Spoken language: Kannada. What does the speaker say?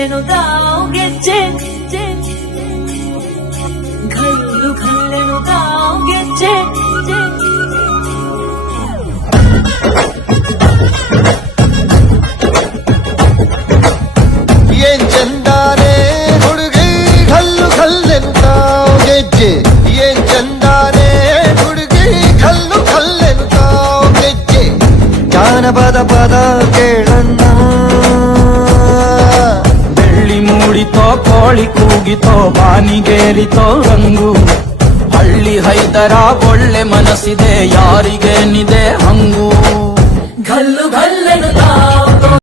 ಘಲ್ಲೆನು ತಾವು ಗೆಜ್ಜೆ ಘಲ್ಲೆನು ತಾವು ಗೆಜ್ಜೆ ಏನ್ ಚಂದಾನೆ ಹುಡುಗಿ ಘಲ್ಲೆನು ತಾವು ಗೆಜ್ಜೆ ಏನ್ ಚಂದಾನೆ ಹುಡುಗಿ ಘಲ್ಲೆನು ತಾವು ಗೆಜ್ಜೆ ಜಾನಪದ ಪದ ಕೇಳಣ್ಣ ಬೆಳ್ಳಿ ಮೂಡಿತೋ ಕೋಳಿ ಕೂಗಿತೋ ಬಾನಿಗೇರಿತೋ ರಂಗು ಹಳ್ಳಿ ಹೈದರ ಒಳ್ಳೆ ಮನಸ್ಸಿದೆ ಯಾರಿಗೇನಿದೆ ಹಂಗು ಘಲ್ಲು